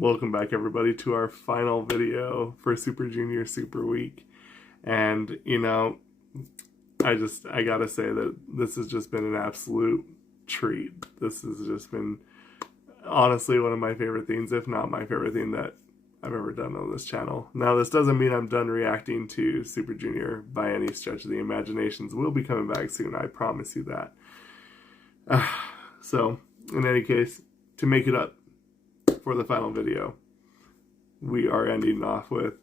Welcome back, everybody, to our final video for Super Junior Super Week. And, I gotta say that this has just been an absolute treat. This has just been, honestly, one of my favorite things, if not my favorite thing that I've ever done on this channel. Now, this doesn't mean I'm done reacting to Super Junior by any stretch of the imaginations. We'll be coming back soon, I promise you that. So, in any case, to make it up for the final video, we are ending off with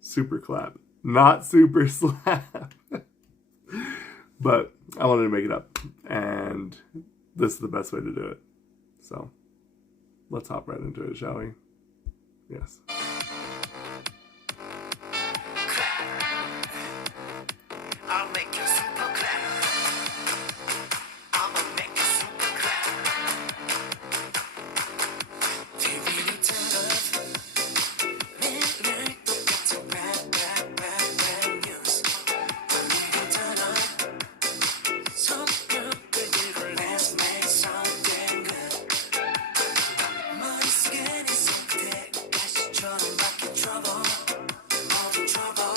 Super Clap, not Super Slap. But I wanted to make it up, and this is the best way to do it. So, let's hop right into it, shall we? Yes. I'll make you super clap. I'ma make you super clap. TV를 틀어 매일 똑같은 rap news. 분위기 틀어 손뼉을 들고 let's make something good. 머릿속에 네 손끝에 가시처럼 박힌 trouble, all trouble.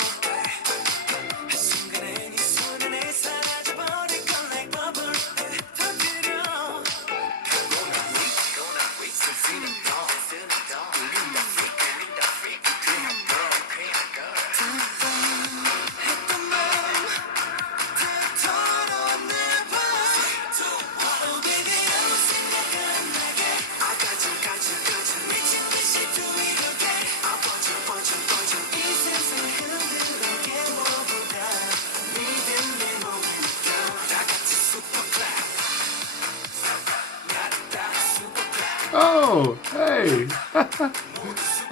한순간에 네 손 안에 사라져버릴 건 like bubble. 터뜨려 가고 난 weak 쓸쓸한 너 우린 다 freak 그냥 girl 했던 말 다 털어내봐. Oh baby 아무 생각 안 나게 I got you 미친 듯이 do it again. I want you 이 세상 흔들어 깨워보자. 믿음 내 몸을 느껴 다 같이 super clap. 나를 따라 super clap. Oh, hey!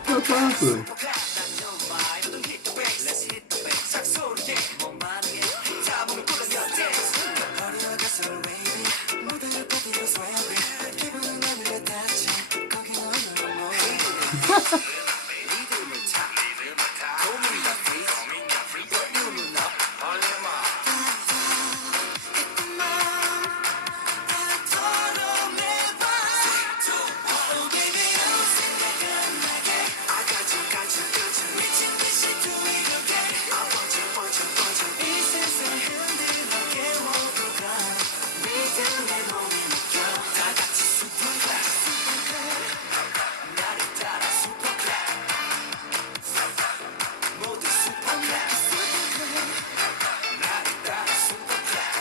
That's awesome. Super clap. 난 your mind. 너도 hit the bass. Let's hit the bass. 삭소리에 몸 반응에 다 몸을 굴러며 dance. 어려워 가서 baby 무대를 버티고 swearing. 기분은 하늘에 닿지 거긴 오늘은 뭐해. 리듬을 타 고민 다 freeze 볼륨은 up 얼마 했던 말 다 털어내봐. Oh baby 아무 생각 안 나게 I got you 미친 듯이 do it again. I want you 이 세상 흔들어 깨워보자. 믿음 내 몸을 느껴 다 같이 super clap. 나를 따라 super clap. 모두 super clap. 나를 따라 super clap.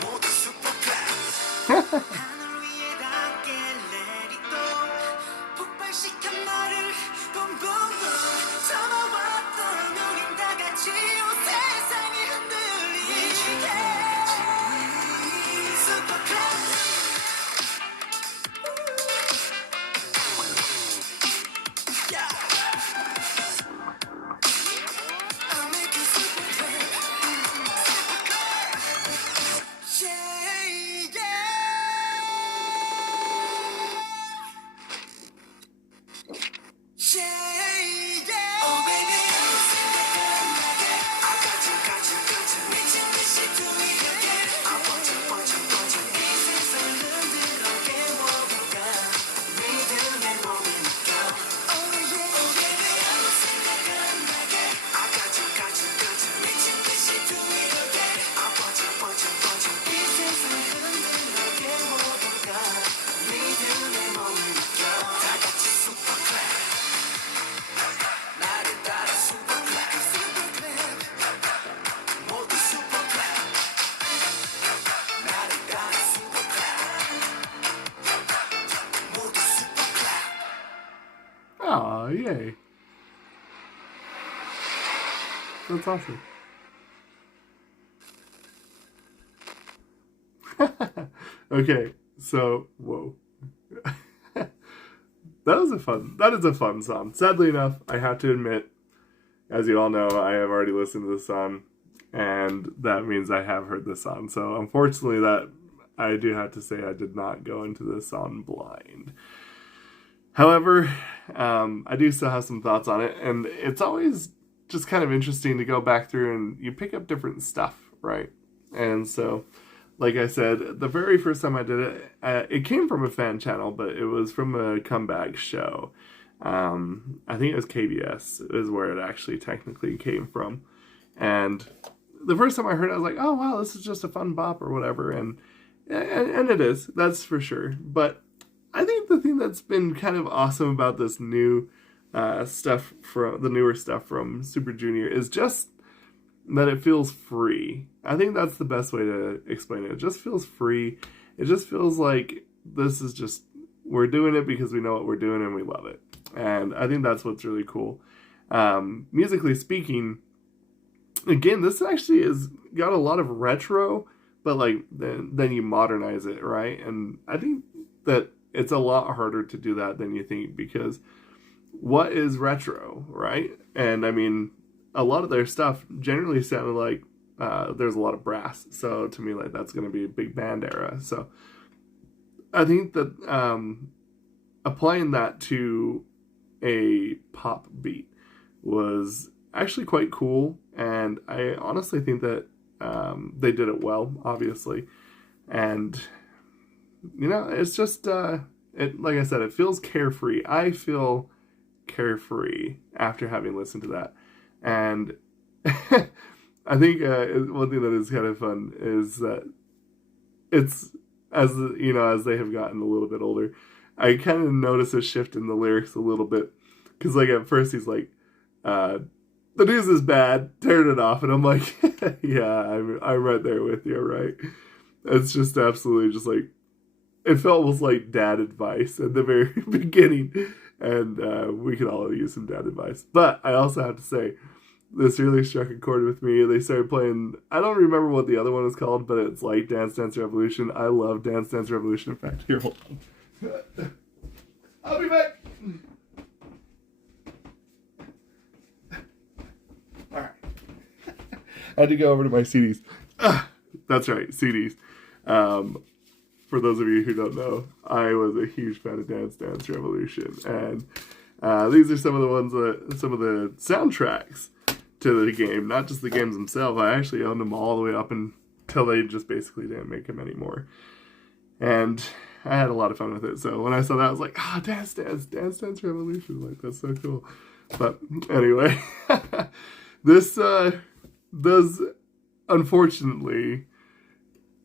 모두 super clap. 하늘 위에 닿게 let it go. 폭발시켜 너를 봄봄봄 참아왔던 우린 다 같이 온 세상이 흔들리게 super clap. Yeah. I'll make you super clap. Yeah, yeah. Oh baby 아무 생각 안 나게 I got you 미친 듯이 do it again. I want you 이 세상 흔들어 깨워볼까. 믿음 내 몸을 느껴 Oh yeah. Oh baby 아무 생각 안 나게 I got you 미친 듯이 do it again. I want you 이 세상 흔들어 깨워볼까. 믿음 내 몸을 느껴 다 같이 super clap. 나를 따라 super clap. 모두 super clap. 나를 따라 super clap. 모두 super clap. Aw, yay. That's awesome. Okay, so, whoa. That is a fun song. Sadly enough, I have to admit, as you all know, I have already listened to this song, and that means I have heard this song. So unfortunately, that I do have to say I did not go into this song blind. However, I do still have some thoughts on it, and it's always just kind of interesting to go back through and you pick up different stuff, right? And so like I said, the very first time I did it, it came from a fan channel, but it was from a comeback show. I think it was KBS is where it actually technically came from. And the first time I heard it, I was like, oh wow, this is just a fun bop or whatever. And it is, that's for sure. But I think the thing that's been kind of awesome about this new stuff, from the newer stuff from Super Junior, is just that it feels free. I think that's the best way to explain it. It just feels free. It just feels like this is just, we're doing it because we know what we're doing and we love it. And I think that's what's really cool. Musically speaking, again, this actually has got a lot of retro, but like then you modernize it, right? And I think that it's a lot harder to do that than you think, because what is retro, right? And I mean, a lot of their stuff generally sounded like there's a lot of brass. So to me, like, that's going to be a big band era. So I think that applying that to a pop beat was actually quite cool. And I honestly think that they did it well, obviously. And, you know, it's just, like I said, it feels carefree. I feel carefree after having listened to that. And I think one thing that is kind of fun is that it's, as you know, as they have gotten a little bit older, I kind of notice a shift in the lyrics a little bit. Because, like, at first he's like, the news is bad, turn it off. And I'm like, yeah, I'm right there with you, right? It's just absolutely just like, it felt almost like dad advice at the very beginning. And we could all use some dad advice. But I also have to say, this really struck a chord with me. They started playing, I don't remember what the other one is called, but it's like Dance Dance Revolution. I love Dance Dance Revolution. In fact, here, hold on. I'll be back. All right. I had to go over to my CDs. That's right, CDs. For those of you who don't know, I was a huge fan of Dance Dance Revolution. And these are some of the ones that, some of the soundtracks to the game, not just the games themselves. I actually owned them all the way up until they just basically didn't make them anymore. And I had a lot of fun with it. So when I saw that, I was like, Dance Dance Revolution. Like, that's so cool. But anyway, this does unfortunately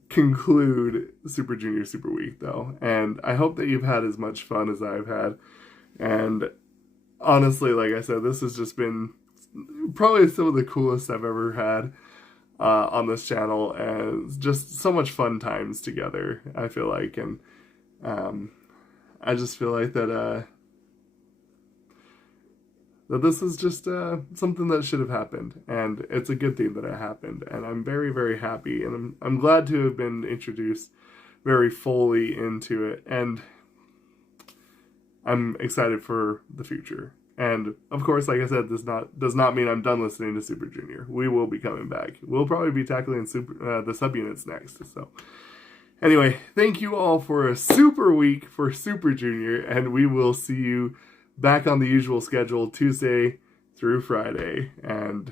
conclude Super Junior Super Week, though. And I hope that you've had as much fun as I've had. And honestly, like I said, this has just been probably some of the coolest I've ever had on this channel, and just so much fun times together, I feel like. And I just feel like that this is just something that should have happened, and it's a good thing that it happened, and I'm very, very happy, and I'm glad to have been introduced very fully into it, and I'm excited for the future. And of course, like I said, this does not mean I'm done listening to Super Junior. We will be coming back. We'll probably be tackling the subunits next. So anyway, thank you all for a super week for Super Junior, and we will see you back on the usual schedule, Tuesday through Friday. And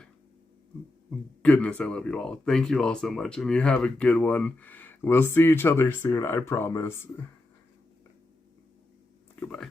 goodness, I love you all. Thank you all so much, and you have a good one. We'll see each other soon, I promise. Goodbye.